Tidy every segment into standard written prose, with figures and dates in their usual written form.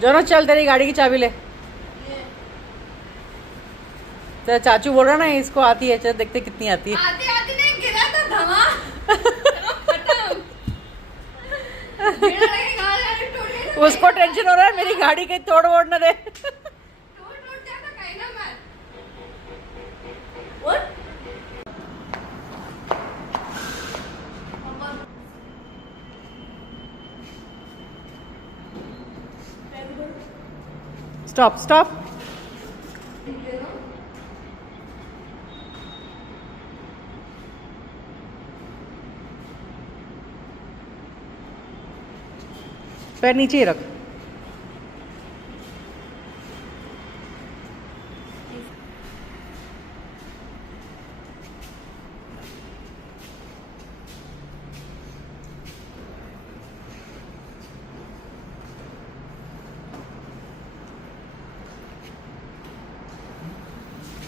जोनो चल, तेरी गाड़ी की चाबी ले। तेरा चाचू बोल रहा ना इसको आती है, चल देखते कितनी आती है। आती आती नहीं, गिरा था धमा। उसको टेंशन हो रहा है मेरी गाड़ी कहीं तोड़ वोड़ ना दे। Stop stop. पैर नीचे ही रख।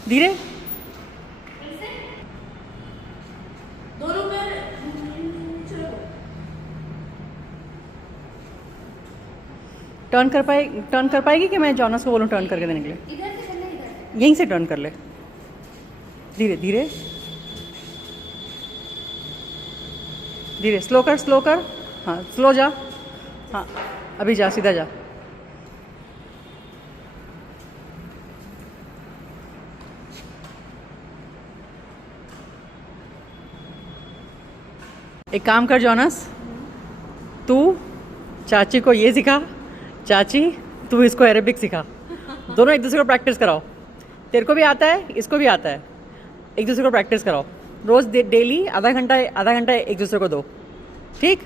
धीरे। दोनों पैर टर्न कर पाएगी कि मैं जॉनस को बोलूँ टर्न करके देने के लिए? इधर से करना, इधर यहीं से टर्न कर ले, धीरे धीरे धीरे। स्लो कर। हाँ स्लो जा। हाँ अभी जा, सीधा जा। एक काम कर जॉनस, तू चाची को ये सिखा, चाची तू इसको अरेबिक सिखा। दोनों एक दूसरे को प्रैक्टिस कराओ। तेरे को भी आता है, इसको भी आता है, एक दूसरे को प्रैक्टिस कराओ। रोज डेली आधा घंटा एक दूसरे को दो, ठीक?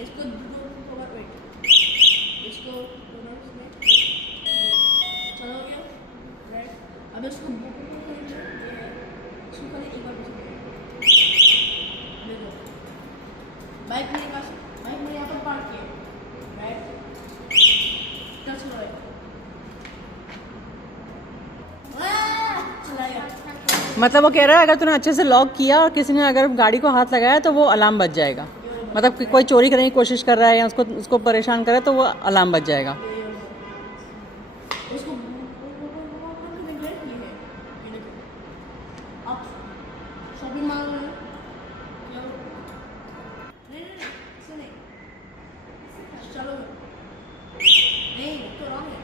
इसको वेट, इसको चलो गया राइट। अब इसको खाली एक बार देखो, बाइक मेरे पास, बाइक मेरे यहाँ पर पार्क किया राइट, टच करो चलाएगा। मतलब वो कह रहा है अगर तूने अच्छे से लॉक किया और किसी ने अगर गाड़ी को हाथ लगाया तो वो अलार्म बज जाएगा। मतलब कि कोई चोरी करने की कोशिश कर रहा है या उसको परेशान कर रहा है तो वो अलार्म बज जाएगा। उसको शॉपिंग मॉल में नहीं, चलो नहीं तो रॉन्ग है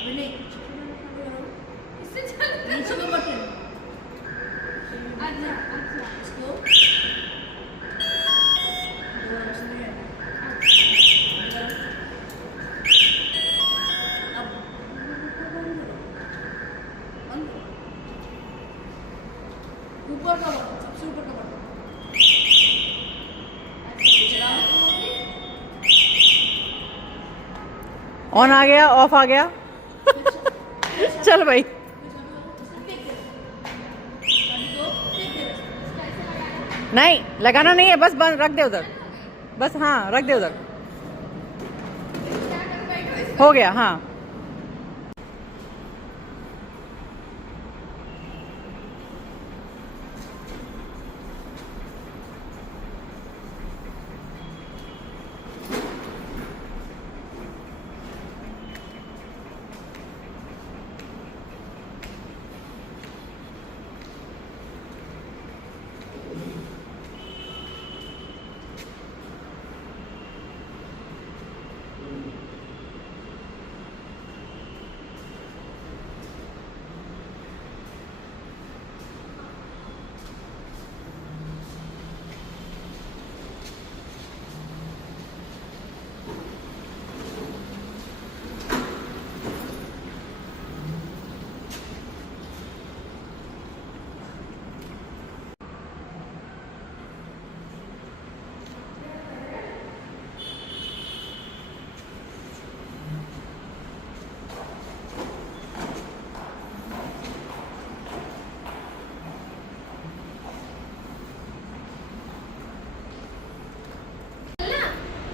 अभी नहीं, नीचे का बटन अच्छा इसको ऊपर का बटन, सबसे ऊपर का बटन। ऑन आ गया, ऑफ आ गया। चल भाई। नहीं लगाना नहीं है, बस बंद रख दे उधर, बस हाँ रख दे उधर। हो गया हाँ।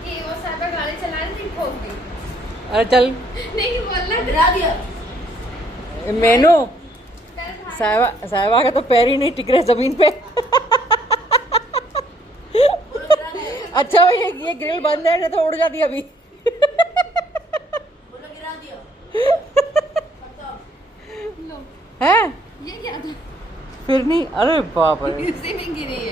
कि वो साहब गाड़ी चला रही थी, ठोक दी। अरे चल नहीं बोलना गिरा दिया। मेनू, डर भाग। साहिबा का तो पैर ही नहीं टिक रहे जमीन पे। बोलो गिरा दिया। अच्छा ये ग्रिल बंद है, नहीं तो उड़ जाती अभी। बोलो गिरा दिया। बताओ। लो, है ये क्या था? फिर नहीं, अरे बाप रे। इसी में गिरी है।